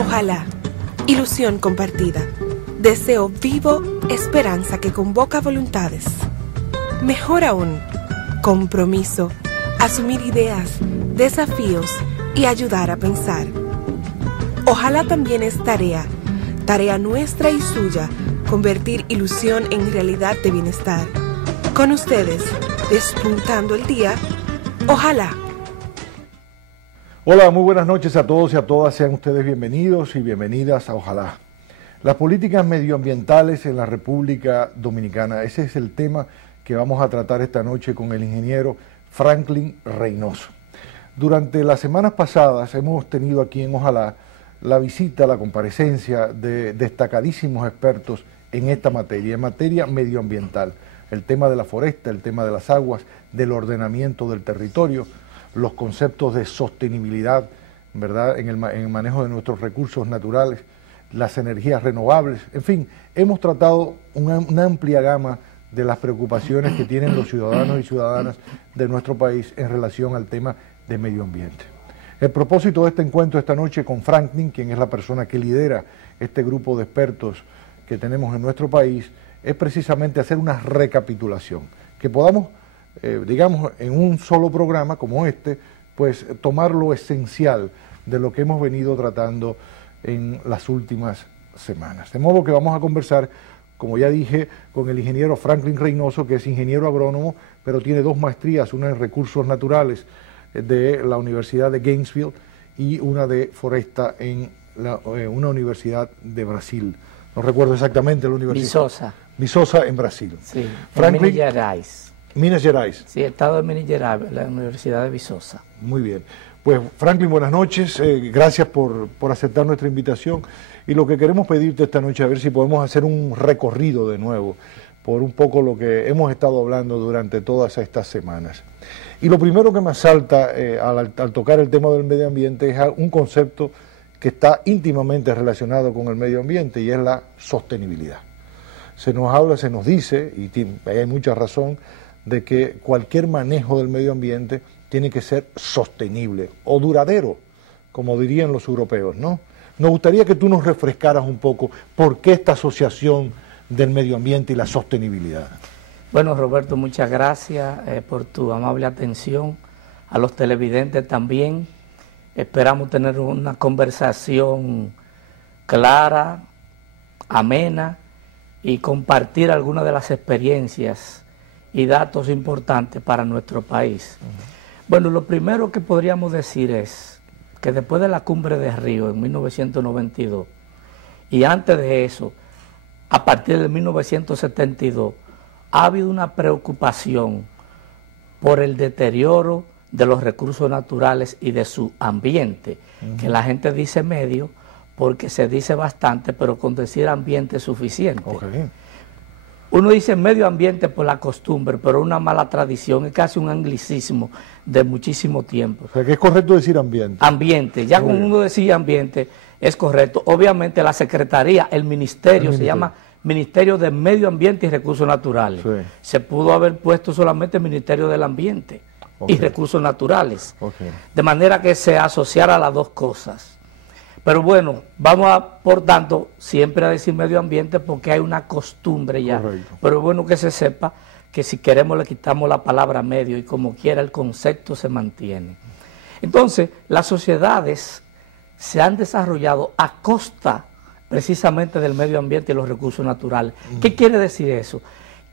Ojalá, ilusión compartida, deseo vivo, esperanza que convoca voluntades. Mejor aún, compromiso, asumir ideas, desafíos y ayudar a pensar. Ojalá también es tarea nuestra y suya, convertir ilusión en realidad de bienestar. Con ustedes, despuntando el día, ojalá. Hola, muy buenas noches a todos y a todas. Sean ustedes bienvenidos y bienvenidas a Ojalá. Las políticas medioambientales en la República Dominicana. Ese es el tema que vamos a tratar esta noche con el ingeniero Franklin Reynoso. Durante las semanas pasadas hemos tenido aquí en Ojalá la visita, la comparecencia de destacadísimos expertos en esta materia, en materia medioambiental. El tema de la foresta, el tema de las aguas, del ordenamiento del territorio, los conceptos de sostenibilidad, ¿verdad?, en el manejo de nuestros recursos naturales, las energías renovables, en fin, hemos tratado una amplia gama de las preocupaciones que tienen los ciudadanos y ciudadanas de nuestro país en relación al tema de medio ambiente. El propósito de este encuentro esta noche con Franklin, quien es la persona que lidera este grupo de expertos que tenemos en nuestro país, es precisamente hacer una recapitulación, que podamos, digamos, en un solo programa como este, pues tomar lo esencial de lo que hemos venido tratando en las últimas semanas. De modo que vamos a conversar, como ya dije, con el ingeniero Franklin Reynoso, que es ingeniero agrónomo, pero tiene dos maestrías, una en recursos naturales de la Universidad de Gainesville y una de foresta en una universidad de Brasil. No recuerdo exactamente la universidad. Viçosa en Brasil. Sí, Franklin, en Minas Gerais. Minas Gerais. Sí, estado de Minas Gerais, la Universidad de Viçosa. Muy bien. Pues Franklin, buenas noches, gracias por aceptar nuestra invitación, y lo que queremos pedirte esta noche, a ver si podemos hacer un recorrido de nuevo por un poco lo que hemos estado hablando durante todas estas semanas. Y lo primero que me asalta al tocar el tema del medio ambiente es un concepto que está íntimamente relacionado con el medio ambiente, y es la sostenibilidad. Se nos habla, se nos dice, y hay mucha razón, de que cualquier manejo del medio ambiente tiene que ser sostenible o duradero, como dirían los europeos, ¿no? Nos gustaría que tú nos refrescaras un poco por qué esta asociación del medio ambiente y la sostenibilidad. Bueno, Roberto, muchas gracias por tu amable atención. A los televidentes también. Esperamos tener una conversación clara, amena, y compartir algunas de las experiencias y datos importantes para nuestro país. Bueno, lo primero que podríamos decir es que después de la Cumbre de Río en 1992, y antes de eso, a partir de 1972, ha habido una preocupación por el deterioro de los recursos naturales y de su ambiente, que la gente dice medio porque se dice bastante, pero con decir ambiente es suficiente. Okay. Uno dice medio ambiente por la costumbre, pero una mala tradición, es casi un anglicismo de muchísimo tiempo. O sea, que es correcto decir ambiente. Ambiente, ya cuando uno decía ambiente es correcto. Obviamente la Secretaría, el ministerio se llama Ministerio de Medio Ambiente y Recursos Naturales. Sí. Se pudo haber puesto solamente Ministerio del Ambiente y Recursos Naturales. De manera que se asociara a las dos cosas. Pero bueno, vamos por tanto, siempre a decir medio ambiente porque hay una costumbre ya. Correcto. Pero es bueno que se sepa que si queremos le quitamos la palabra medio y como quiera el concepto se mantiene. Entonces, las sociedades se han desarrollado a costa precisamente del medio ambiente y los recursos naturales. ¿Qué quiere decir eso?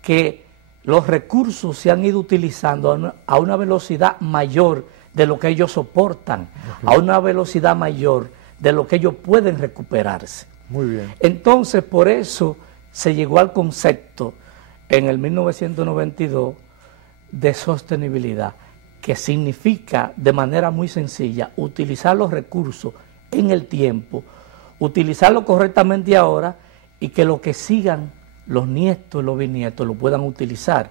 Que los recursos se han ido utilizando a una velocidad mayor de lo que ellos soportan, a una velocidad mayor de lo que ellos pueden recuperarse. Muy bien. Entonces, por eso se llegó al concepto en el 1992 de sostenibilidad, que significa de manera muy sencilla utilizar los recursos en el tiempo, utilizarlo correctamente ahora y que lo que sigan los nietos y los bisnietos lo puedan utilizar.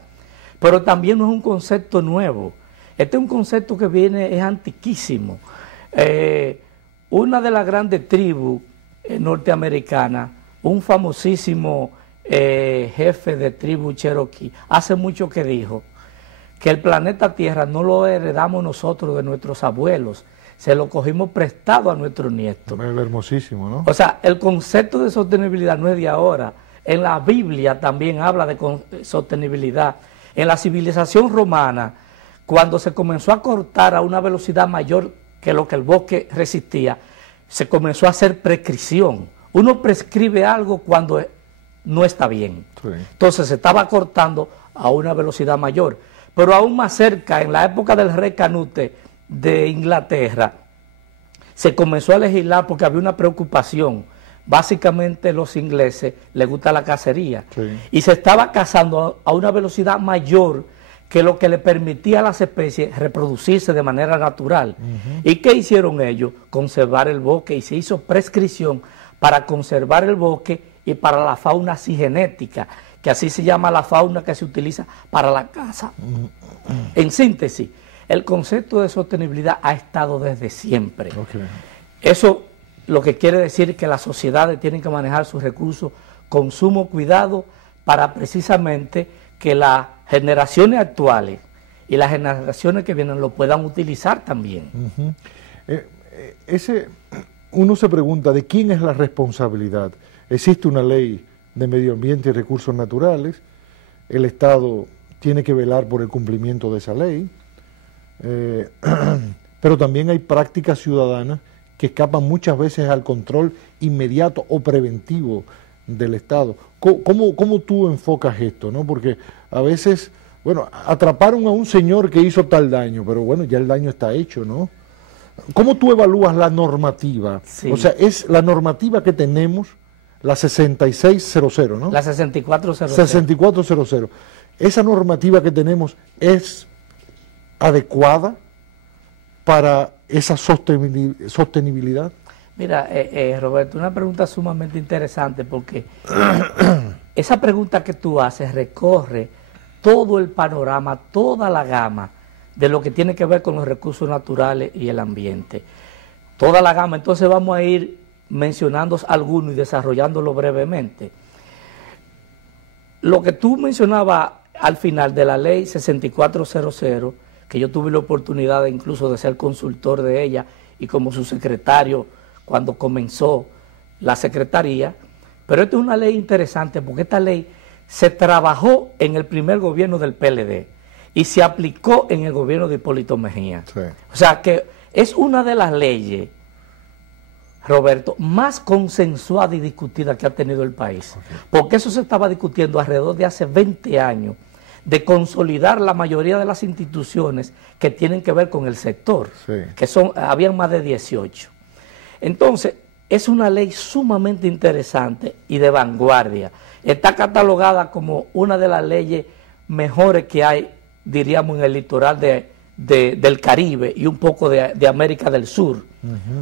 Pero también no es un concepto nuevo. Este es un concepto que es antiquísimo. Una de las grandes tribus norteamericanas, un famosísimo jefe de tribu Cherokee, hace mucho que dijo que el planeta Tierra no lo heredamos nosotros de nuestros abuelos, se lo cogimos prestado a nuestros nietos. Es hermosísimo, ¿no? O sea, el concepto de sostenibilidad no es de ahora. En la Biblia también habla de sostenibilidad. En la civilización romana, cuando se comenzó a cortar a una velocidad mayor que lo que el bosque resistía, se comenzó a hacer prescripción. Uno prescribe algo cuando no está bien. Sí. Entonces se estaba cortando a una velocidad mayor. Pero aún más cerca, en la época del rey Canute de Inglaterra, se comenzó a legislar porque había una preocupación. Básicamente los ingleses les gusta la cacería. Sí. Y se estaba cazando a una velocidad mayor que lo que le permitía a las especies reproducirse de manera natural. ¿Y qué hicieron ellos? Conservar el bosque, y se hizo prescripción para conservar el bosque y para la fauna cigenética, que así se llama la fauna que se utiliza para la caza. En síntesis, el concepto de sostenibilidad ha estado desde siempre. Eso lo que quiere decir que las sociedades tienen que manejar sus recursos con sumo cuidado para precisamente que las generaciones actuales y las generaciones que vienen lo puedan utilizar también. Uno se pregunta, ¿de quién es la responsabilidad? Existe una ley de medio ambiente y recursos naturales, el Estado tiene que velar por el cumplimiento de esa ley, pero también hay prácticas ciudadanas que escapan muchas veces al control inmediato o preventivo del Estado. ¿Cómo tú enfocas esto, no? Porque a veces, bueno, atraparon a un señor que hizo tal daño, pero bueno, ya el daño está hecho, ¿no? ¿Cómo tú evalúas la normativa? Sí. O sea, es la normativa que tenemos, la 6600, ¿no? La 6400. 6400. ¿Esa normativa que tenemos es adecuada para esa sostenibilidad? Mira, Roberto, una pregunta sumamente interesante porque esa pregunta que tú haces recorre todo el panorama, toda la gama de lo que tiene que ver con los recursos naturales y el ambiente. Toda la gama. Entonces vamos a ir mencionando algunos y desarrollándolo brevemente. Lo que tú mencionabas al final de la ley 6400, que yo tuve la oportunidad incluso de ser consultor de ella y como su secretario cuando comenzó la secretaría, pero esta es una ley interesante porque esta ley se trabajó en el primer gobierno del PLD y se aplicó en el gobierno de Hipólito Mejía. Sí. O sea que es una de las leyes, Roberto, más consensuada y discutida que ha tenido el país. Okay. Porque eso se estaba discutiendo alrededor de hace 20 años, de consolidar la mayoría de las instituciones que tienen que ver con el sector, sí, que habían más de 18. Entonces, es una ley sumamente interesante y de vanguardia. Está catalogada como una de las leyes mejores que hay, diríamos, en el litoral del Caribe y un poco de América del Sur.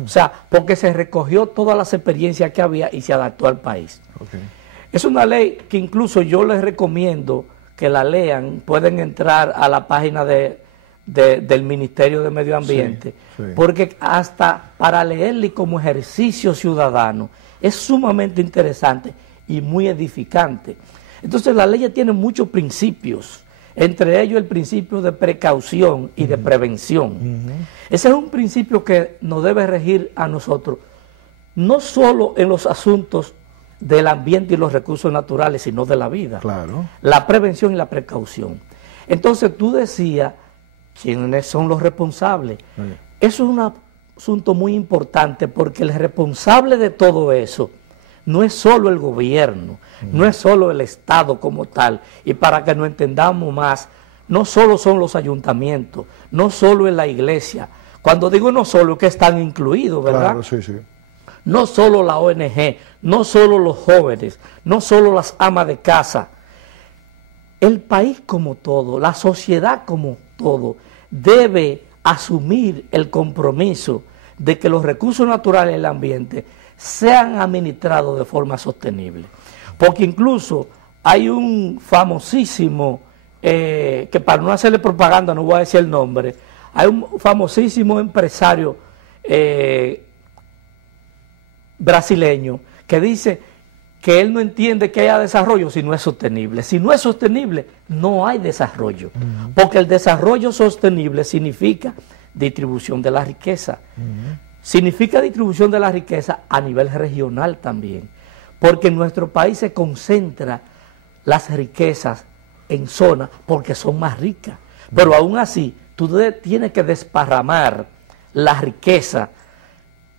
O sea, porque se recogió todas las experiencias que había y se adaptó al país. Okay. Es una ley que incluso yo les recomiendo que la lean. Pueden entrar a la página del Ministerio de Medio Ambiente, sí, sí, porque hasta para leerla como ejercicio ciudadano es sumamente interesante y muy edificante. Entonces la ley tiene muchos principios, entre ellos el principio de precaución y de prevención. Ese es un principio que nos debe regir a nosotros, no solo en los asuntos del ambiente y los recursos naturales, sino de la vida. Claro. La prevención y la precaución. Entonces tú decías, ¿quiénes son los responsables? Eso es un asunto muy importante porque el responsable de todo eso no es solo el gobierno, no es solo el Estado como tal, y para que nos entendamos más, no solo son los ayuntamientos, no solo es la iglesia. Cuando digo no solo, es que están incluidos, ¿verdad? Claro, sí, sí. No solo la ONG, no solo los jóvenes, no solo las amas de casa. El país como todo, la sociedad como todo, debe asumir el compromiso de que los recursos naturales y el ambiente sean administrados de forma sostenible. Porque incluso hay un famosísimo, que para no hacerle propaganda no voy a decir el nombre, hay un famosísimo empresario brasileño que dice que él no entiende que haya desarrollo si no es sostenible. Si no es sostenible, no hay desarrollo. Porque el desarrollo sostenible significa distribución de la riqueza. Significa distribución de la riqueza a nivel regional también, porque en nuestro país se concentra las riquezas en zonas porque son más ricas, pero aún así tú tienes que desparramar la riqueza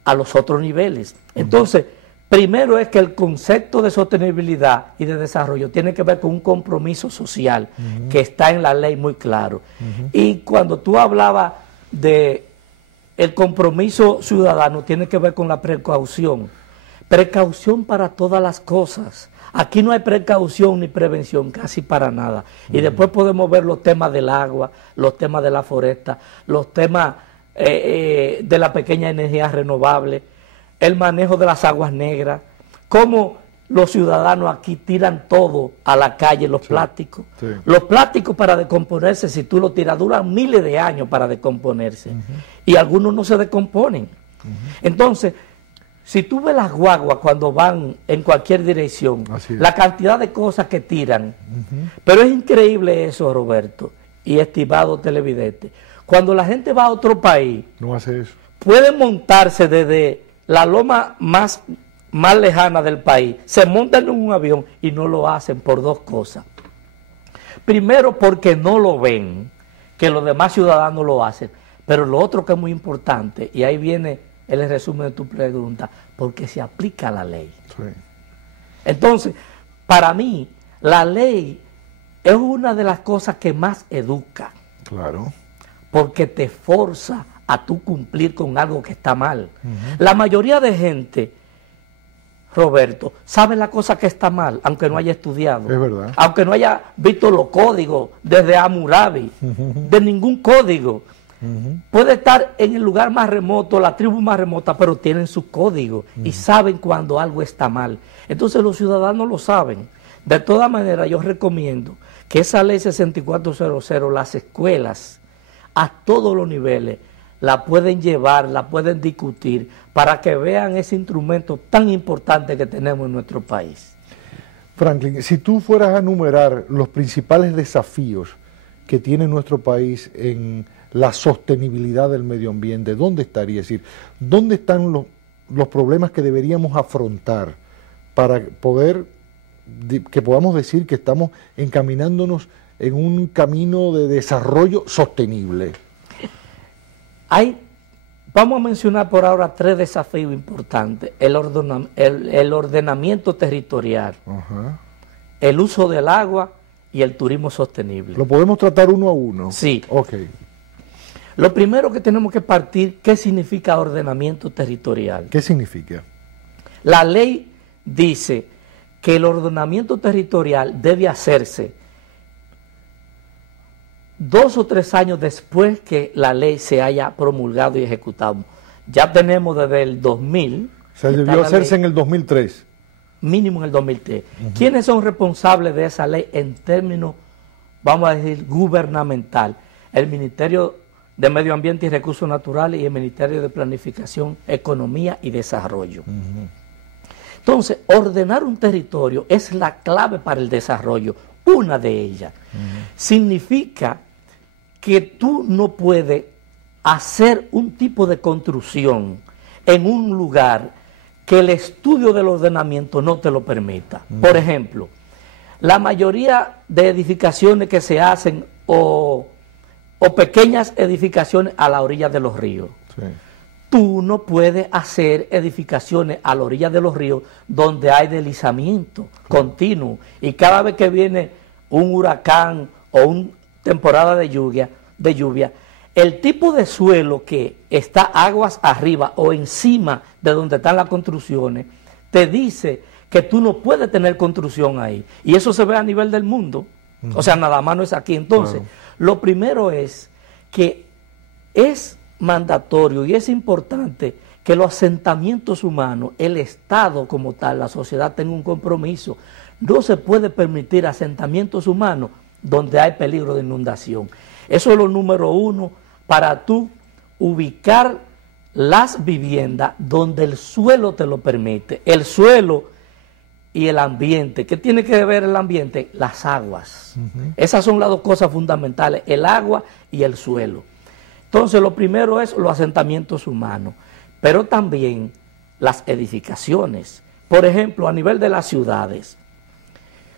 a los otros niveles. Entonces, primero es que el concepto de sostenibilidad y de desarrollo tiene que ver con un compromiso social que está en la ley muy claro. Y cuando tú hablabas de el compromiso ciudadano, tiene que ver con la precaución. Precaución para todas las cosas. Aquí no hay precaución ni prevención casi para nada. Y después podemos ver los temas del agua, los temas de la foresta, los temas de la pequeña energía renovable, el manejo de las aguas negras, cómo los ciudadanos aquí tiran todo a la calle, los plásticos. Los plásticos para descomponerse, si tú los tiras, duran miles de años para descomponerse. Y algunos no se descomponen. Entonces, si tú ves las guaguas cuando van en cualquier dirección, la cantidad de cosas que tiran, pero es increíble eso, Roberto, y estimado televidente. Cuando la gente va a otro país, no hace eso. Pueden montarse desde la loma más lejana del país, se montan en un avión y no lo hacen por dos cosas. Primero, porque no lo ven, que los demás ciudadanos lo hacen, pero lo otro que es muy importante, y ahí viene el resumen de tu pregunta, porque se aplica la ley. Entonces, para mí, la ley es una de las cosas que más educa. Claro. Porque te forza a tú cumplir con algo que está mal. La mayoría de gente, Roberto, sabe la cosa que está mal, aunque no haya estudiado. Es verdad. Aunque no haya visto los códigos desde Hammurabi, de ningún código. Puede estar en el lugar más remoto, la tribu más remota, pero tienen su código y saben cuando algo está mal. Entonces los ciudadanos lo saben. De todas maneras, yo recomiendo que esa ley 6400, las escuelas, a todos los niveles, la pueden llevar, la pueden discutir, para que vean ese instrumento tan importante que tenemos en nuestro país. Franklin, si tú fueras a enumerar los principales desafíos que tiene nuestro país en la sostenibilidad del medio ambiente, ¿dónde estaría? Es decir, ¿dónde están los problemas que deberíamos afrontar para poder, que podamos decir que estamos encaminándonos en un camino de desarrollo sostenible? Vamos a mencionar por ahora 3 desafíos importantes: el ordenamiento territorial, el uso del agua y el turismo sostenible. ¿Lo podemos tratar uno a uno? Sí. Ok. Lo primero que tenemos que partir, ¿qué significa ordenamiento territorial? ¿Qué significa? La ley dice que el ordenamiento territorial debe hacerse 2 o 3 años después que la ley se haya promulgado y ejecutado. Ya tenemos desde el 2000. O sea, debió hacerse en el 2003. Mínimo en el 2003. ¿Quiénes son responsables de esa ley en términos, vamos a decir, gubernamental? El Ministerio de Medio Ambiente y Recursos Naturales y el Ministerio de Planificación, Economía y Desarrollo. Entonces, ordenar un territorio es la clave para el desarrollo, una de ellas. Significa que tú no puedes hacer un tipo de construcción en un lugar que el estudio del ordenamiento no te lo permita. Por ejemplo, la mayoría de edificaciones que se hacen o pequeñas edificaciones a la orilla de los ríos. Tú no puedes hacer edificaciones a la orilla de los ríos donde hay deslizamiento continuo y cada vez que viene un huracán o una temporada de lluvia, el tipo de suelo que está aguas arriba o encima de donde están las construcciones, te dice que tú no puedes tener construcción ahí. Y eso se ve a nivel del mundo. O sea, nada más no es aquí. Entonces, lo primero es que es mandatorio y es importante que los asentamientos humanos, el Estado como tal, la sociedad tenga un compromiso. No se puede permitir asentamientos humanos donde hay peligro de inundación. Eso es lo número 1 para tú ubicar las viviendas donde el suelo te lo permite. El suelo y el ambiente. ¿Qué tiene que ver el ambiente? Las aguas. Esas son las 2 cosas fundamentales, el agua y el suelo. Entonces, lo primero es los asentamientos humanos, pero también las edificaciones. Por ejemplo, a nivel de las ciudades,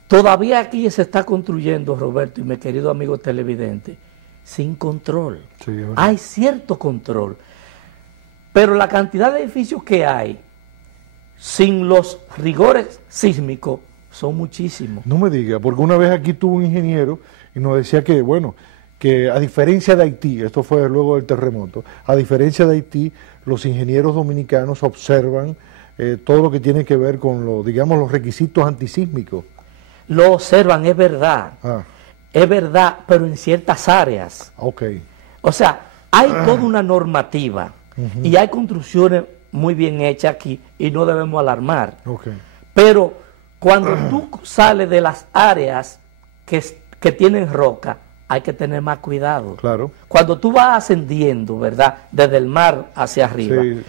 todavía aquí se está construyendo, Roberto y mi querido amigo televidente, sin control. Sí, hay cierto control, pero la cantidad de edificios que hay sin los rigores sísmicos son muchísimos. No me diga, porque una vez aquí tuvo un ingeniero y nos decía que, bueno, que a diferencia de Haití, esto fue luego del terremoto, a diferencia de Haití, los ingenieros dominicanos observan todo lo que tiene que ver con los requisitos antisísmicos. Lo observan, es verdad. Es verdad, pero en ciertas áreas. Okay. O sea, hay toda una normativa y hay construcciones muy bien hechas aquí y no debemos alarmar. Okay. Pero cuando tú sales de las áreas que tienen roca, hay que tener más cuidado. Claro. Cuando tú vas ascendiendo, ¿verdad?, desde el mar hacia arriba, sí,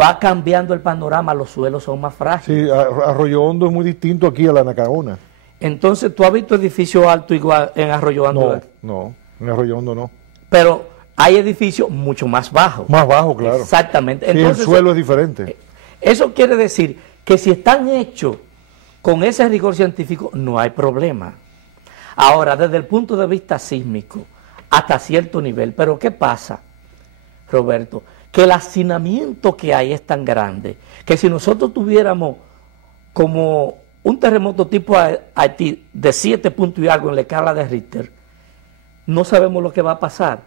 va cambiando el panorama, los suelos son más frágiles. Sí, Arroyo Hondo es muy distinto aquí a la Nacaona. Entonces, ¿tú has visto edificios altos igual en Arroyo Hondo? No, en Arroyo Hondo no. Pero hay edificios mucho más bajos. Más bajos, claro. Exactamente. Sí, entonces, el suelo es diferente. Eso quiere decir que si están hechos con ese rigor científico, no hay problema. Ahora, desde el punto de vista sísmico, hasta cierto nivel, pero ¿qué pasa, Roberto? Que el hacinamiento que hay es tan grande, que si nosotros tuviéramos como un terremoto tipo Haití de 7 puntos y algo en la escala de Richter, no sabemos lo que va a pasar,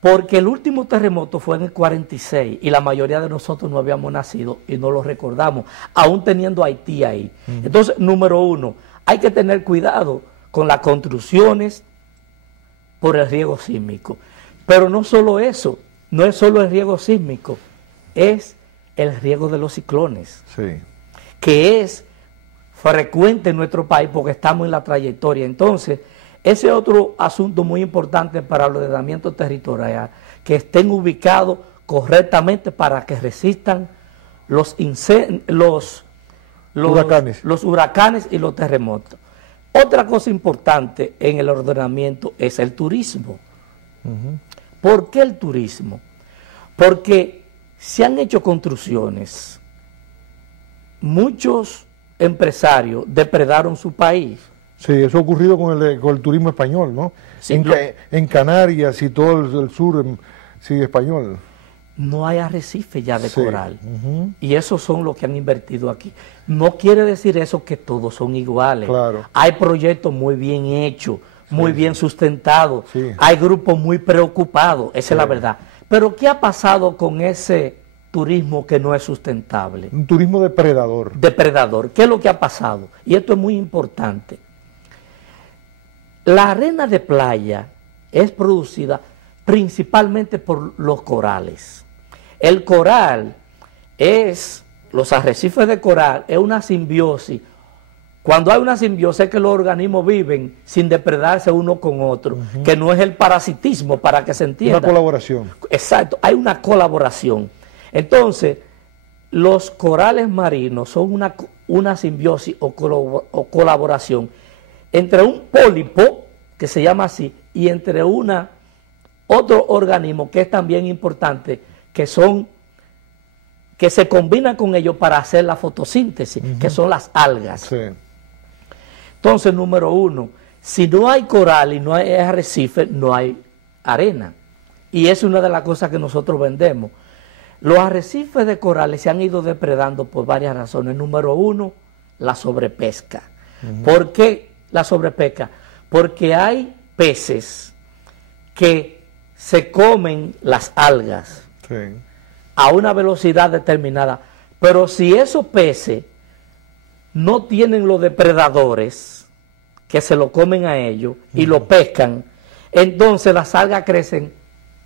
porque el último terremoto fue en el 46 y la mayoría de nosotros no habíamos nacido y no lo recordamos, aún teniendo Haití ahí. Entonces, número uno, hay que tener cuidado con las construcciones por el riesgo sísmico. Pero no solo eso, no es solo el riesgo sísmico, es el riesgo de los ciclones, sí, que es frecuente en nuestro país porque estamos en la trayectoria. Entonces, ese es otro asunto muy importante para el ordenamiento territorial, que estén ubicados correctamente para que resistan los huracanes y los terremotos. Otra cosa importante en el ordenamiento es el turismo. ¿Por qué el turismo? Porque se han hecho construcciones, muchos empresarios depredaron su país. Sí, eso ha ocurrido con el turismo español, ¿no? Sí, en Canarias y todo el sur sí, español. No hay arrecife ya de coral. Y esos son los que han invertido aquí. No quiere decir eso que todos son iguales. Claro. Hay proyectos muy bien hechos, muy bien sustentados. Sí. Hay grupos muy preocupados, esa es la verdad. Pero ¿qué ha pasado con ese turismo que no es sustentable? Un turismo depredador. Depredador. ¿Qué es lo que ha pasado? Y esto es muy importante. La arena de playa es producida principalmente por los corales. El coral los arrecifes de coral, es una simbiosis. Cuando hay una simbiosis es que los organismos viven sin depredarse uno con otro, que no es el parasitismo, para que se entienda. Una colaboración. Exacto, hay una colaboración. Entonces, los corales marinos son una simbiosis o colaboración entre un pólipo, que se llama así, y entre otro organismo que es también importante, que se combinan con ellos para hacer la fotosíntesis, que son las algas. Sí. Entonces, número uno, si no hay coral y no hay arrecife, no hay arena. Y es una de las cosas que nosotros vendemos. Los arrecifes de corales se han ido depredando por varias razones. Número uno, la sobrepesca. ¿Por qué la sobrepesca? Porque hay peces que se comen las algas a una velocidad determinada, pero si esos peces no tienen los depredadores que se lo comen a ellos y lo pescan, entonces las algas crecen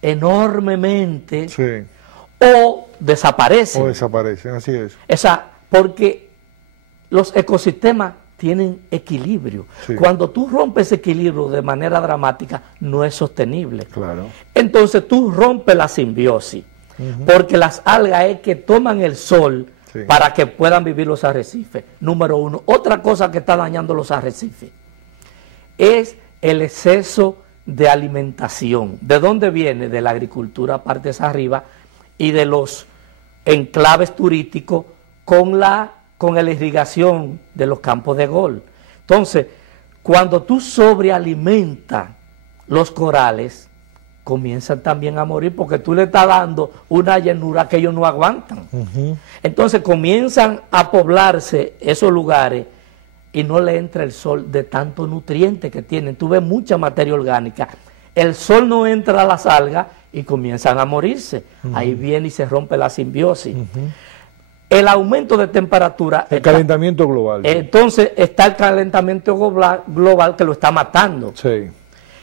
enormemente o desaparecen. O desaparecen, así es. Porque los ecosistemas tienen equilibrio. Cuando tú rompes equilibrio de manera dramática, no es sostenible. Claro. Entonces tú rompes la simbiosis, porque las algas es que toman el sol para que puedan vivir los arrecifes. Número uno. Otra cosa que está dañando los arrecifes es el exceso de alimentación. ¿De dónde viene? De la agricultura partes arriba y de los enclaves turísticos con la irrigación de los campos de golf. Entonces, cuando tú sobrealimentas los corales, comienzan también a morir porque tú le estás dando una llanura que ellos no aguantan. Entonces comienzan a poblarse esos lugares y no le entra el sol de tanto nutriente que tienen. Tú ves mucha materia orgánica. El sol no entra a las algas y comienzan a morirse. Ahí viene y se rompe la simbiosis. El aumento de temperatura... El calentamiento global. Entonces está el calentamiento global que lo está matando. Sí.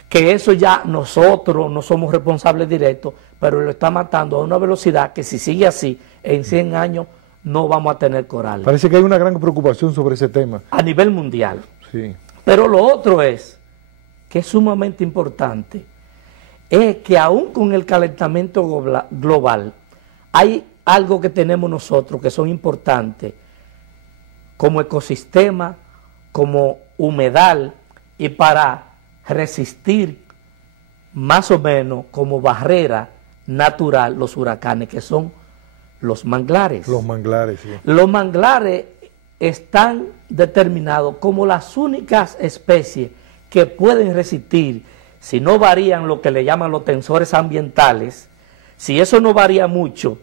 Que eso ya nosotros no somos responsables directos, pero lo está matando a una velocidad que si sigue así, en 100 años no vamos a tener corales. Parece que hay una gran preocupación sobre ese tema. A nivel mundial. Sí. Pero lo otro es, que es sumamente importante, es que aún con el calentamiento global, hay algo que tenemos nosotros que son importantes, como ecosistema, como humedal, y para resistir más o menos como barrera natural los huracanes, que son los manglares. Los manglares, sí. Los manglares están determinados como las únicas especies que pueden resistir, si no varían lo que le llaman los tensores ambientales, si eso no varía mucho,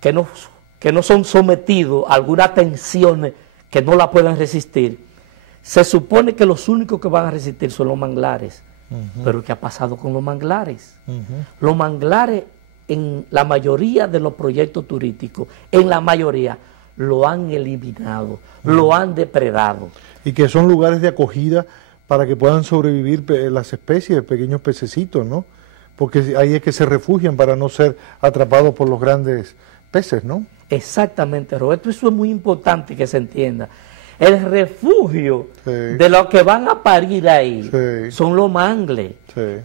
que no son sometidos a algunas tensiones que no la pueden resistir, se supone que los únicos que van a resistir son los manglares. Pero ¿qué ha pasado con los manglares? Los manglares, en la mayoría de los proyectos turísticos, en la mayoría, lo han eliminado, lo han depredado. Y que son lugares de acogida para que puedan sobrevivir las especies, pequeños pececitos, ¿no? Porque ahí es que se refugian para no ser atrapados por los grandes peces, ¿no? Exactamente, Roberto, eso es muy importante que se entienda. El refugio de los que van a parir ahí son los mangles,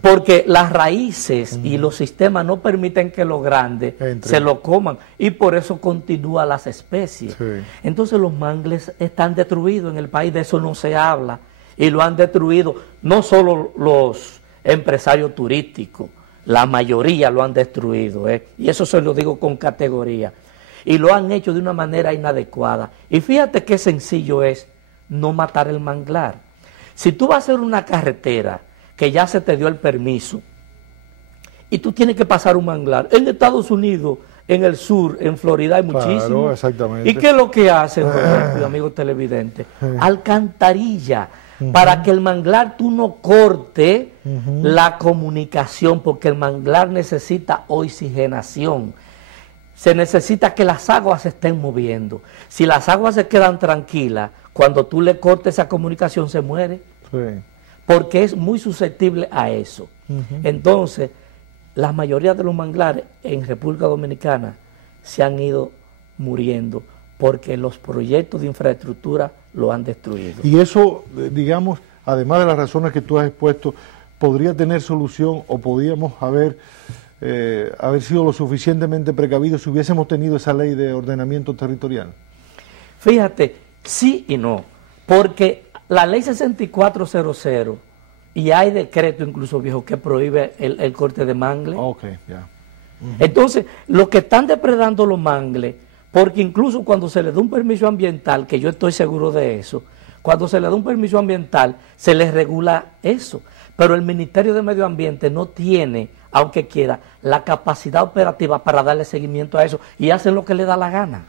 porque las raíces y los sistemas no permiten que los grandes se lo coman, y por eso continúan las especies. Entonces los mangles están destruidos en el país, de eso no se habla, y lo han destruido no solo los empresarios turísticos, la mayoría lo han destruido, y eso se lo digo con categoría. Y lo han hecho de una manera inadecuada. Y fíjate qué sencillo es no matar el manglar. Si tú vas a hacer una carretera que ya se te dio el permiso y tú tienes que pasar un manglar, en Estados Unidos, en el sur, en Florida hay muchísimo. Claro, exactamente. ¿Y qué es lo que hacen, amigos televidentes? Alcantarilla, para que el manglar tú no corte la comunicación, porque el manglar necesita oxigenación. Se necesita que las aguas se estén moviendo. Si las aguas se quedan tranquilas, cuando tú le cortes esa comunicación se muere. Porque es muy susceptible a eso. Entonces, la mayoría de los manglares en República Dominicana se han ido muriendo porque los proyectos de infraestructura lo han destruido. Y eso, digamos, además de las razones que tú has expuesto, podría tener solución o podríamos haber sido lo suficientemente precavidos si hubiésemos tenido esa ley de ordenamiento territorial? Fíjate, sí y no, porque la ley 6400, y hay decreto incluso viejo que prohíbe el corte de mangle. Entonces, los que están depredando los mangles, porque incluso cuando se le da un permiso ambiental, que yo estoy seguro de eso, cuando se le da un permiso ambiental, se les regula eso. Pero el Ministerio de Medio Ambiente no tiene, aunque quiera, la capacidad operativa para darle seguimiento a eso, y hacen lo que le da la gana.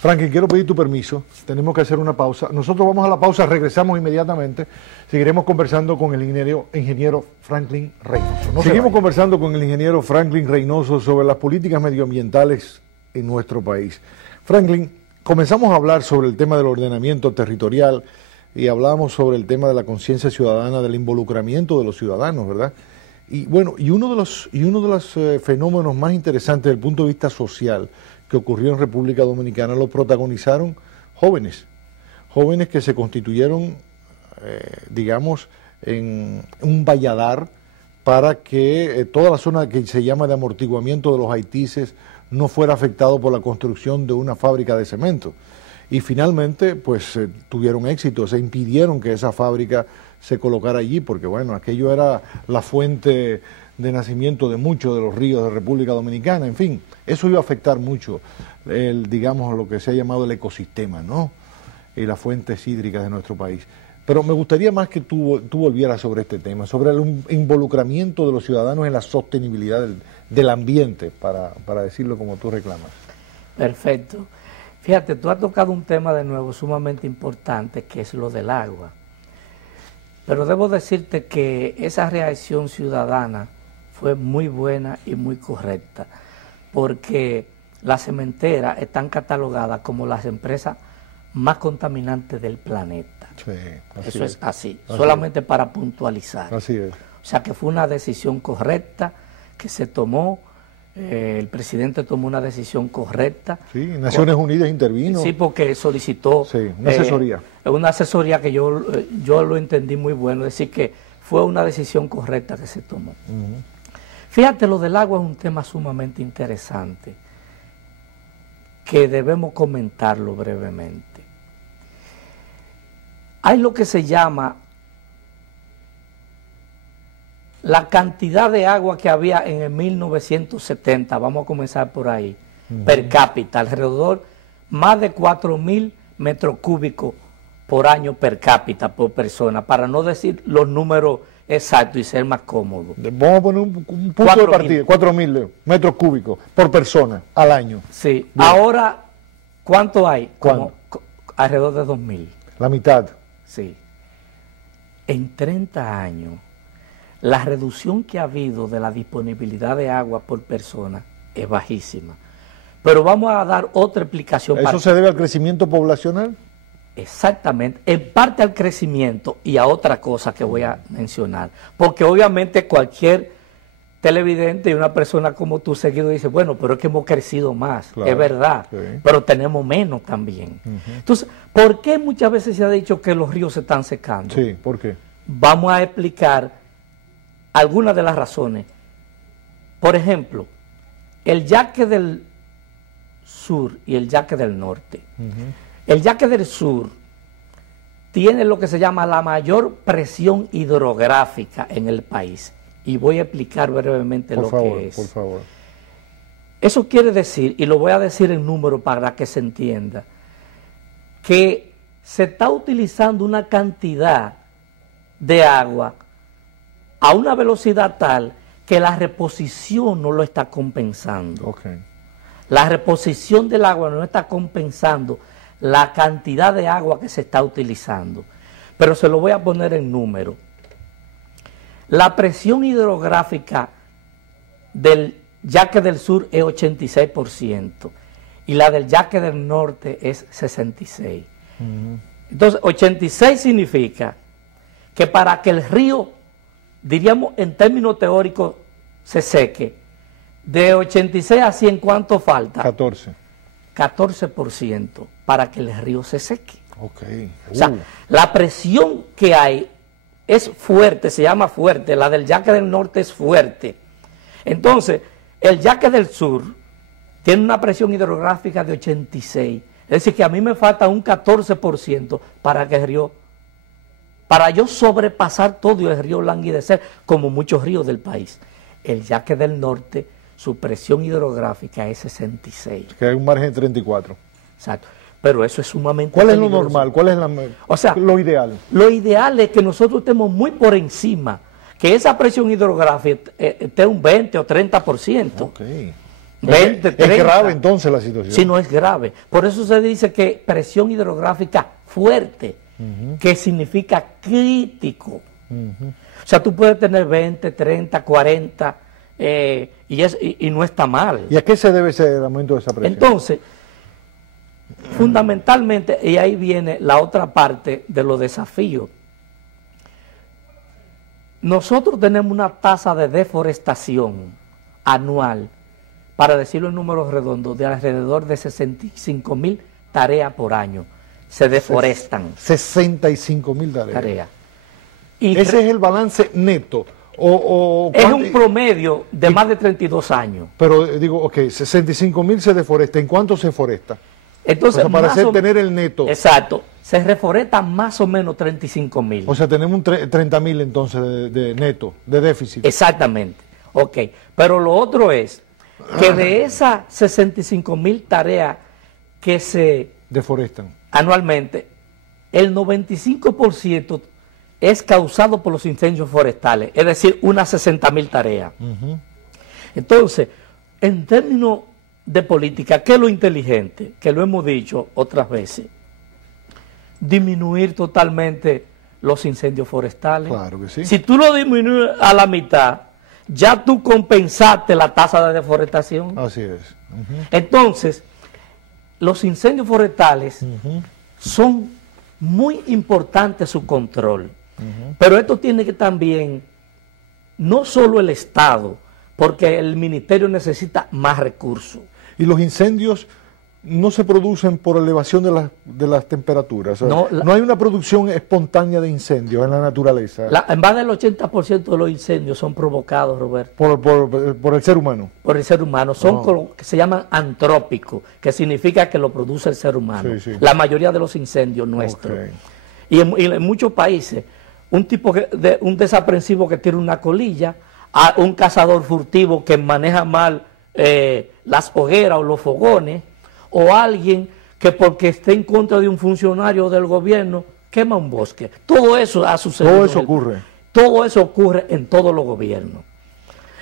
Franklin, quiero pedir tu permiso, tenemos que hacer una pausa. Nosotros vamos a la pausa, regresamos inmediatamente, seguiremos conversando con el ingeniero Franklin Reynoso. Seguimos conversando con el ingeniero Franklin Reynoso sobre las políticas medioambientales en nuestro país. Franklin, comenzamos a hablar sobre el tema del ordenamiento territorial y hablamos sobre el tema de la conciencia ciudadana, del involucramiento de los ciudadanos, ¿verdad? Y bueno, uno de los fenómenos más interesantes desde el punto de vista social que ocurrió en República Dominicana lo protagonizaron jóvenes que se constituyeron, digamos, en un valladar para que toda la zona que se llama de amortiguamiento de los haitises no fuera afectado por la construcción de una fábrica de cemento. y finalmente pues tuvieron éxito, se impidieron que esa fábrica se colocara allí, porque bueno, aquello era la fuente de nacimiento de muchos de los ríos de República Dominicana, en fin, eso iba a afectar mucho, digamos, lo que se ha llamado el ecosistema, ¿no? Y las fuentes hídricas de nuestro país. Pero me gustaría más que tú volvieras sobre este tema, sobre el involucramiento de los ciudadanos en la sostenibilidad del ambiente, para decirlo como tú reclamas. Perfecto. Fíjate, tú has tocado un tema de nuevo sumamente importante, que es lo del agua. Pero debo decirte que esa reacción ciudadana fue muy buena y muy correcta, porque las cementeras están catalogadas como las empresas más contaminantes del planeta. Sí, eso es así, solamente para puntualizar. Así es. O sea que fue una decisión correcta que se tomó, el presidente tomó una decisión correcta. Sí, Naciones Unidas intervino. Sí, porque solicitó una asesoría. Una asesoría que yo lo entendí muy bueno, es decir que fue una decisión correcta que se tomó. Fíjate, lo del agua es un tema sumamente interesante, que debemos comentarlo brevemente. Hay lo que se llama la cantidad de agua que había en el 1970, vamos a comenzar por ahí, per cápita, alrededor más de 4.000 metros cúbicos por año per cápita, por persona, para no decir los números exactos y ser más cómodo. Vamos a poner un punto de partida, 4.000 metros cúbicos por persona al año. Sí. Bien. Ahora, ¿cuánto hay? ¿Cuánto? Alrededor de 2.000. La mitad. Sí. En 30 años, la reducción que ha habido de la disponibilidad de agua por persona es bajísima. Pero vamos a dar otra explicación. ¿Eso se debe al crecimiento poblacional? Exactamente, en parte al crecimiento y a otra cosa que voy a mencionar. Porque obviamente cualquier televidente y una persona como tú seguido dice, bueno, pero es que hemos crecido más, claro, es verdad, sí, pero tenemos menos también. Entonces, ¿por qué muchas veces se ha dicho que los ríos se están secando? Sí, ¿por qué? Vamos a explicar algunas de las razones. Por ejemplo, el yaque del sur y el yaque del norte. El yaque del sur tiene lo que se llama la mayor presión hidrográfica en el país. Y voy a explicar brevemente lo que es. Por favor. Eso quiere decir, y lo voy a decir en número para que se entienda, que se está utilizando una cantidad de agua a una velocidad tal que la reposición no lo está compensando. Okay. La reposición del agua no está compensando la cantidad de agua que se está utilizando. Pero se lo voy a poner en número. La presión hidrográfica del yaque del sur es 86% y la del yaque del norte es 66%. Entonces, 86 significa que para que el río, diríamos en términos teóricos, se seque, de 86 a 100, ¿cuánto falta? 14. 14% para que el río se seque. Okay. O sea, la presión que hay es fuerte, se llama fuerte, la del yaque del norte es fuerte. Entonces, el yaque del sur tiene una presión hidrográfica de 86, es decir, que a mí me falta un 14% para que el río, para yo sobrepasar todo y el río languidecer, como muchos ríos del país. El yaque del norte, su presión hidrográfica es 66. Que hay un margen de 34. Exacto. Pero eso es sumamente ¿Cuál peligroso. es lo normal? ¿Cuál es lo ideal? Lo ideal es que nosotros estemos muy por encima, que esa presión hidrográfica esté un 20 o 30%. Okay. 20, 30. ¿Es grave entonces la situación? Sí, no es grave. Por eso se dice que presión hidrográfica fuerte, que significa crítico. O sea, tú puedes tener 20, 30, 40 y no está mal. ¿Y a qué se debe ese aumento de esa presión? Entonces, fundamentalmente, y ahí viene la otra parte de los desafíos. Nosotros tenemos una tasa de deforestación anual, para decirlo en números redondos, de alrededor de 65.000 tareas por año. Se deforestan. 65.000 tareas. Y ¿ese es el balance neto? Es un promedio de más de 32 años. Pero digo, ok, 65.000 se deforesta. ¿En cuánto se foresta? Entonces, o sea, para tener el neto. Exacto. Se reforestan más o menos 35.000. O sea, tenemos un 30.000 entonces de neto, de déficit. Exactamente. Ok. Pero lo otro es que de esas 65.000 tareas que se deforestan anualmente, el 95% es causado por los incendios forestales, es decir, unas 60.000 tareas. Entonces, en términos de política, ¿qué es lo inteligente? Que lo hemos dicho otras veces. Disminuir totalmente los incendios forestales. Claro que sí. Si tú lo disminuyes a la mitad, ya tú compensaste la tasa de deforestación. Así es. Entonces, los incendios forestales son muy importantes su control. Pero esto tiene que también, no solo el Estado, porque el Ministerio necesita más recursos. Y los incendios no se producen por elevación de las temperaturas. O sea, no hay una producción espontánea de incendios en la naturaleza. En más del 80% de los incendios son provocados, Roberto. Por el ser humano. Por el ser humano. Son lo que se llaman antrópicos, que significa que lo produce el ser humano. Sí, sí. La mayoría de los incendios nuestros. Y en muchos países, un desaprensivo que tiene una colilla, a un cazador furtivo que maneja mal las hogueras o los fogones, o alguien que porque esté en contra de un funcionario del gobierno quema un bosque. Todo eso ha sucedido. Todo eso ocurre. Todo eso ocurre en todos los gobiernos.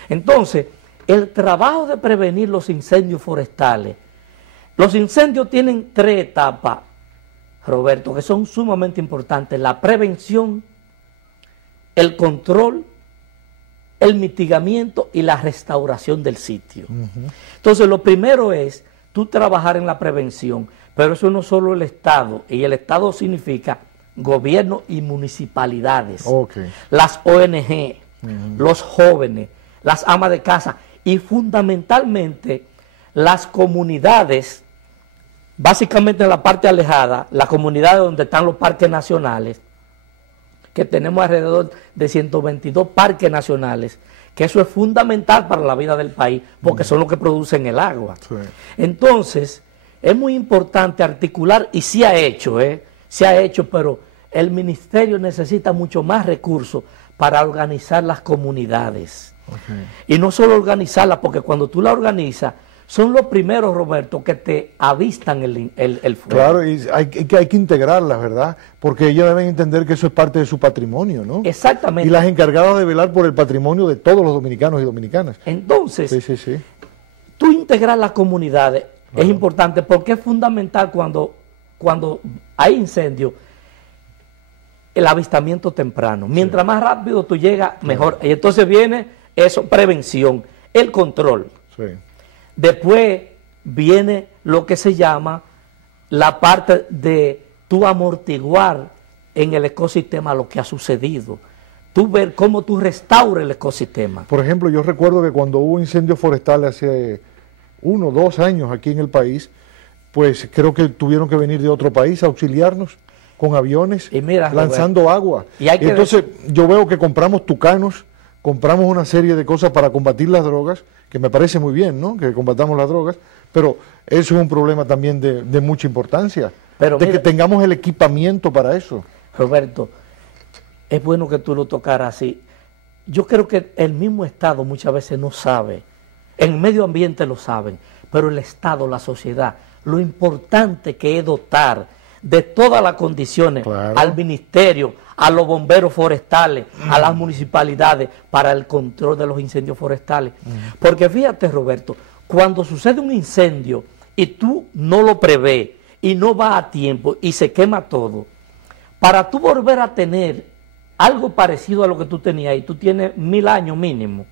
Entonces, el trabajo de prevenir los incendios forestales, los incendios tienen 3 etapas, Roberto, que son sumamente importantes: la prevención, el control, el mitigamiento y la restauración del sitio. Entonces, lo primero es tú trabajar en la prevención, pero eso no solo el Estado, y el Estado significa gobierno y municipalidades, las ONG, los jóvenes, las amas de casa y fundamentalmente las comunidades, básicamente en la parte alejada, las comunidades donde están los parques nacionales, que tenemos alrededor de 122 parques nacionales, que eso es fundamental para la vida del país, porque son los que producen el agua. Sí. Entonces, es muy importante articular, y se ha hecho, pero el ministerio necesita mucho más recursos para organizar las comunidades. Y no solo organizarlas, porque cuando tú la organizas, son los primeros, Roberto, que te avistan el fuego. Claro, y hay que integrarlas, ¿verdad? Porque ellos deben entender que eso es parte de su patrimonio, ¿no? Exactamente. Y las encargadas de velar por el patrimonio de todos los dominicanos y dominicanas. Entonces, tú integrar las comunidades es importante, porque es fundamental cuando hay incendio, el avistamiento temprano. Mientras más rápido tú llegas, mejor. Y entonces viene eso, prevención, el control. Después viene lo que se llama la parte de tú amortiguar en el ecosistema lo que ha sucedido. Tú ver cómo tú restauras el ecosistema. Por ejemplo, yo recuerdo que cuando hubo incendios forestales hace 1 o 2 años aquí en el país, pues creo que tuvieron que venir de otro país a auxiliarnos con aviones, lanzando agua. Y entonces yo veo que compramos tucanos, compramos una serie de cosas para combatir las drogas, que me parece muy bien, ¿no?, que combatamos las drogas, pero eso es un problema también de mucha importancia, que tengamos el equipamiento para eso. Roberto, es bueno que tú lo tocaras así. Yo creo que el mismo Estado muchas veces no sabe, en el medio ambiente lo saben, pero el Estado, la sociedad, lo importante que es dotar de todas las condiciones al ministerio, a los bomberos forestales, a las municipalidades para el control de los incendios forestales. Porque fíjate, Roberto, cuando sucede un incendio y tú no lo prevés y no va a tiempo y se quema todo, para tú volver a tener algo parecido a lo que tú tenías y tú tienes 1000 años mínimo.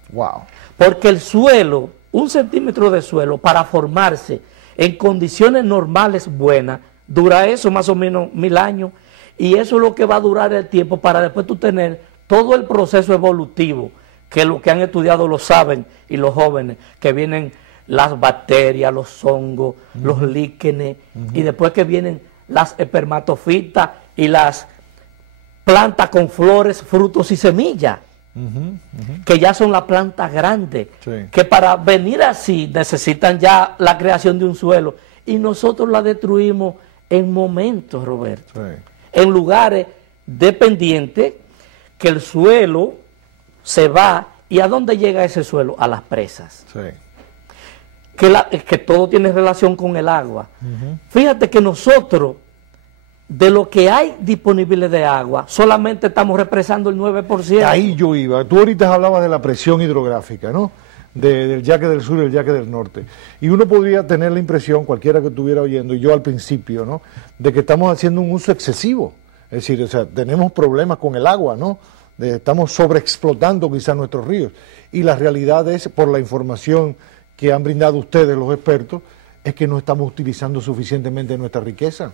Porque el suelo, 1 centímetro de suelo para formarse en condiciones normales buenas, dura eso más o menos 1000 años, y eso es lo que va a durar el tiempo para después tú tener todo el proceso evolutivo, que los que han estudiado lo saben, y los jóvenes, que vienen las bacterias, los hongos, los líquenes, y después que vienen las espermatofitas y las plantas con flores, frutos y semillas, que ya son las plantas grandes, que para venir así necesitan ya la creación de un suelo y nosotros la destruimos en momentos, Roberto. Sí. En lugares dependientes que el suelo se va. ¿Y a dónde llega ese suelo? A las presas. Sí. Que todo tiene relación con el agua. Fíjate que nosotros, de lo que hay disponible de agua, solamente estamos represando el 9%. Ahí yo iba. Tú ahorita hablabas de la presión hidrográfica, ¿no? Del Yaque del Sur y el Yaque del Norte. Y uno podría tener la impresión, cualquiera que estuviera oyendo, y yo al principio, ¿no?, de que estamos haciendo un uso excesivo. Es decir, o sea, tenemos problemas con el agua, ¿no? Estamos sobreexplotando quizás nuestros ríos. Y la realidad es, por la información que han brindado ustedes, los expertos, es que no estamos utilizando suficientemente nuestra riqueza.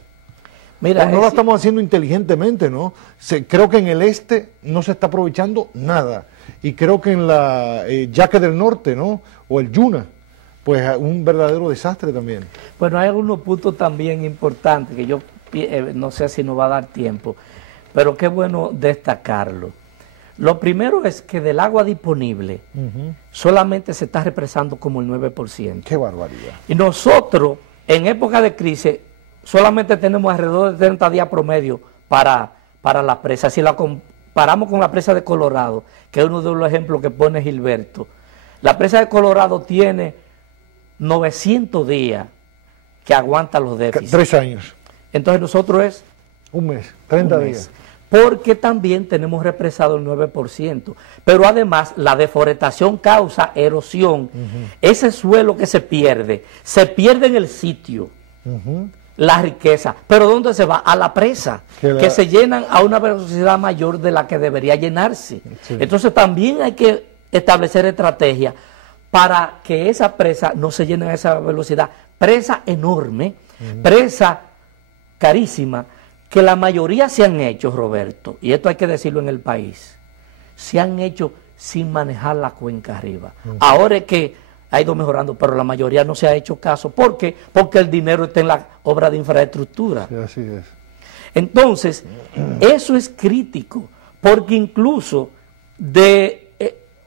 Mira, no la estamos haciendo inteligentemente, ¿no? Creo que en el este no se está aprovechando nada. Y creo que en la Yaque del Norte, ¿no?, o el Yuna, pues un verdadero desastre también. Bueno, hay algunos puntos también importantes que yo no sé si nos va a dar tiempo, pero qué bueno destacarlo. Lo primero es que del agua disponible solamente se está represando como el 9%. ¡Qué barbaridad! Y nosotros, en época de crisis, solamente tenemos alrededor de 30 días promedio para la presa. Si la comparamos con la presa de Colorado, que es uno de los ejemplos que pone Gilberto, la presa de Colorado tiene 900 días que aguanta los déficits. 3 años. Entonces nosotros es... Un mes, 30 días. Porque también tenemos represado el 9%. Pero además la deforestación causa erosión. Ese suelo que se pierde en el sitio. La riqueza. ¿Pero dónde se va? A la presa, que se llenan a una velocidad mayor de la que debería llenarse. Sí. Entonces también hay que establecer estrategias para que esa presa no se llene a esa velocidad. Presa enorme, presa carísima, que la mayoría se han hecho, Roberto, y esto hay que decirlo en el país, se han hecho sin manejar la cuenca arriba. Ahora es que ha ido mejorando, pero la mayoría no se ha hecho caso. ¿Por qué? Porque el dinero está en la obra de infraestructura. Sí, así es. Entonces, eso es crítico, porque incluso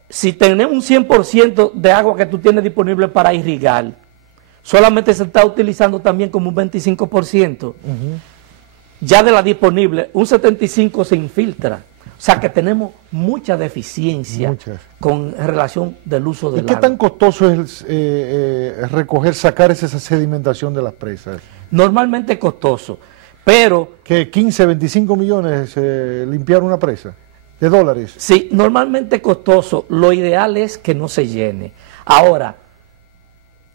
si tenemos un 100% de agua que tú tienes disponible para irrigar, solamente se está utilizando también como un 25%. Ya de la disponible, un 75% se infiltra. O sea que tenemos mucha deficiencia con relación del uso del agua. ¿Y qué tan costoso es sacar esa sedimentación de las presas? Normalmente es costoso, pero... ¿Que 15, 25 millones limpiar una presa de dólares? Sí, normalmente es costoso. Lo ideal es que no se llene. Ahora,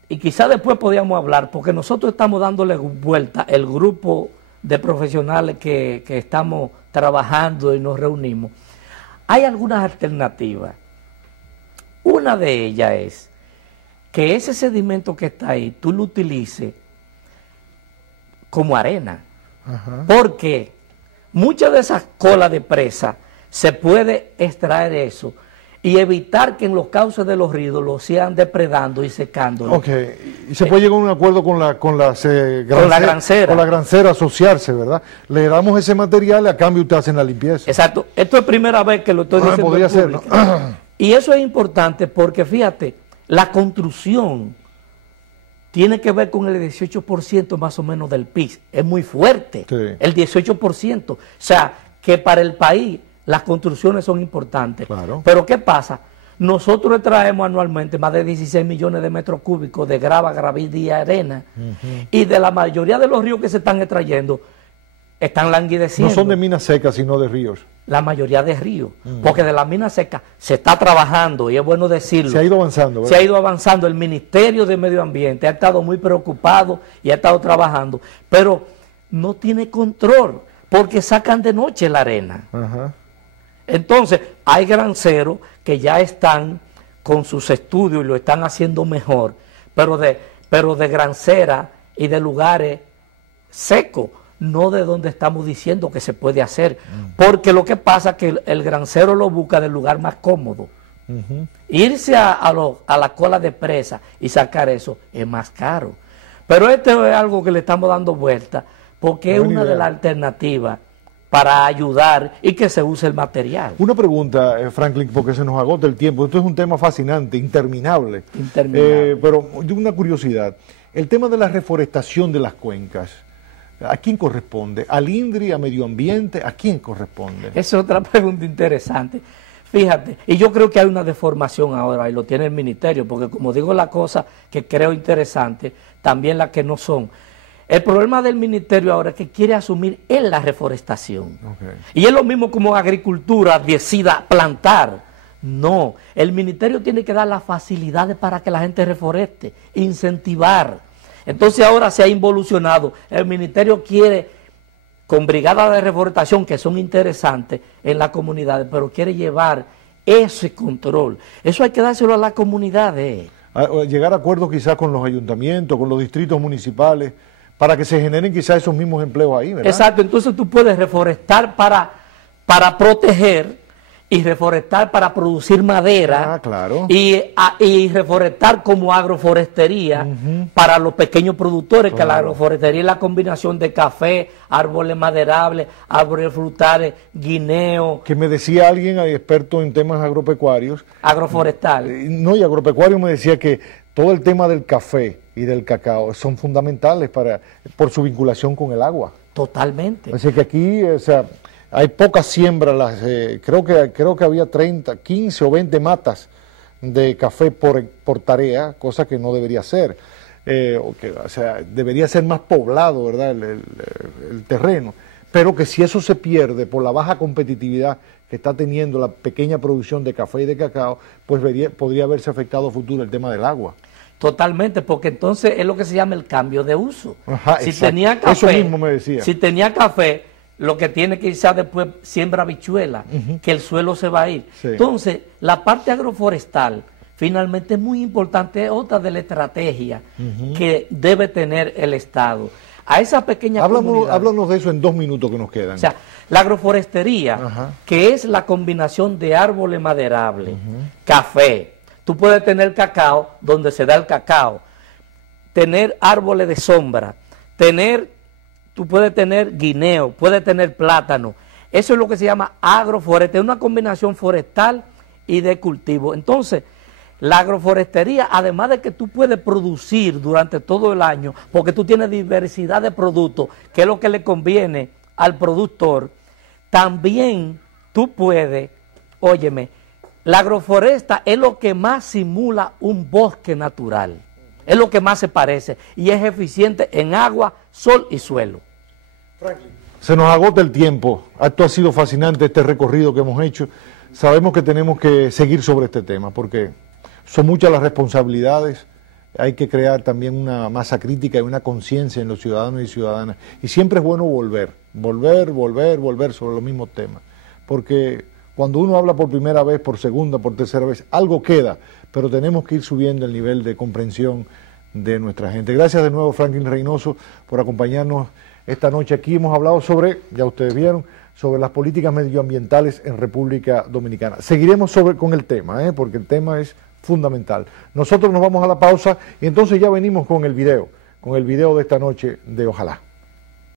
y quizás después podríamos hablar, porque nosotros estamos dándole vuelta, el grupo de profesionales que estamos trabajando y nos reunimos, hay algunas alternativas. Una de ellas es que ese sedimento que está ahí, tú lo utilices como arena. Porque muchas de esas colas de presa se puede extraer eso y evitar que en los cauces de los ríos lo sigan depredando y secando. Ok, y se puede llegar a un acuerdo con la grancera. Con la grancera, asociarse, ¿verdad? Le damos ese material y a cambio ustedes hacen la limpieza. Exacto, esto es primera vez que lo estoy diciendo. Podría ser, ¿no? Y eso es importante porque fíjate, la construcción tiene que ver con el 18% más o menos del PIB. Es muy fuerte, sí. El 18%. O sea, que para el país las construcciones son importantes. Claro. Pero ¿qué pasa? Nosotros traemos anualmente más de 16 millones de metros cúbicos de grava, gravilla y arena. Y de la mayoría de los ríos que se están extrayendo, están languideciendo. No son de minas secas, sino de ríos. La mayoría de ríos. Porque de las minas secas se está trabajando, y es bueno decirlo. Se ha ido avanzando, ¿verdad? Se ha ido avanzando. El Ministerio de Medio Ambiente ha estado muy preocupado y ha estado trabajando. Pero no tiene control, porque sacan de noche la arena. Entonces, hay granceros que ya están con sus estudios y lo están haciendo mejor, pero de grancera y de lugares secos, no de donde estamos diciendo que se puede hacer. Porque lo que pasa es que el grancero lo busca del lugar más cómodo. Irse a la cola de presa y sacar eso es más caro. Pero esto es algo que le estamos dando vuelta, porque es una de las alternativas para ayudar y que se use el material. Una pregunta, Franklin, porque se nos agota el tiempo. Esto es un tema fascinante, interminable. Pero una curiosidad. El tema de la reforestación de las cuencas, ¿a quién corresponde? ¿Al INDRI, a Medio Ambiente? ¿A quién corresponde? Esa es otra pregunta interesante. Fíjate, y yo creo que hay una deformación ahora, y lo tiene el ministerio, porque como digo la cosa que creo interesante, también las que no son. El problema del ministerio ahora es que quiere asumir en la reforestación. Okay. Y es lo mismo como agricultura decida plantar. No, el ministerio tiene que dar las facilidades para que la gente reforeste, incentivar. Entonces ahora se ha involucionado. El ministerio quiere, con brigadas de reforestación que son interesantes en las comunidades, pero quiere llevar ese control. Eso hay que dárselo a las comunidades. Llegar a acuerdos quizás con los ayuntamientos, con los distritos municipales, para que se generen quizás esos mismos empleos ahí, ¿verdad? Exacto, entonces tú puedes reforestar para proteger y reforestar para producir madera, claro. y reforestar como agroforestería para los pequeños productores, claro. Que la agroforestería es la combinación de café, árboles maderables, árboles frutales, guineo. Que me decía alguien, experto en temas agropecuarios. Agroforestal. No, y agropecuario me decía que todo el tema del café y del cacao son fundamentales por su vinculación con el agua. Totalmente. Así que aquí, o sea, hay pocas siembras, creo que había 15 o 20 matas de café por tarea, cosa que no debería ser. O sea, debería ser más poblado, ¿verdad?, el terreno. Pero que si eso se pierde por la baja competitividad que está teniendo la pequeña producción de café y de cacao, pues podría haberse afectado a futuro el tema del agua. Totalmente, porque entonces es lo que se llama el cambio de uso. Ajá, si tenía café, eso mismo me decía. Si tenía café, lo que tiene que quizás después siembra habichuela, que el suelo se va a ir. Sí. Entonces, la parte agroforestal finalmente es muy importante, es otra de la estrategia que debe tener el Estado. A esa pequeña comunidad. Háblanos de eso en 2 minutos que nos quedan. O sea, la agroforestería, que es la combinación de árboles maderables, café. Tú puedes tener cacao donde se da el cacao, tener árboles de sombra, tú puedes tener guineo, puedes tener plátano. Eso es lo que se llama agroforestería, una combinación forestal y de cultivo. Entonces, la agroforestería, además de que tú puedes producir durante todo el año, porque tú tienes diversidad de productos, que es lo que le conviene al productor, también tú puedes, óyeme, la agroforesta es lo que más simula un bosque natural, es lo que más se parece y es eficiente en agua, sol y suelo. Franklin, se nos agota el tiempo. Esto ha sido fascinante, este recorrido que hemos hecho. Sabemos que tenemos que seguir sobre este tema porque son muchas las responsabilidades. Hay que crear también una masa crítica y una conciencia en los ciudadanos y ciudadanas. Y siempre es bueno volver sobre los mismos temas. Porque cuando uno habla por primera vez, por segunda, por tercera vez, algo queda, pero tenemos que ir subiendo el nivel de comprensión de nuestra gente. Gracias de nuevo, Franklin Reynoso, por acompañarnos esta noche aquí. Hemos hablado sobre, ya ustedes vieron, sobre las políticas medioambientales en República Dominicana. Seguiremos con el tema, porque el tema es fundamental. Nosotros nos vamos a la pausa y entonces ya venimos con el video de esta noche de Ojalá.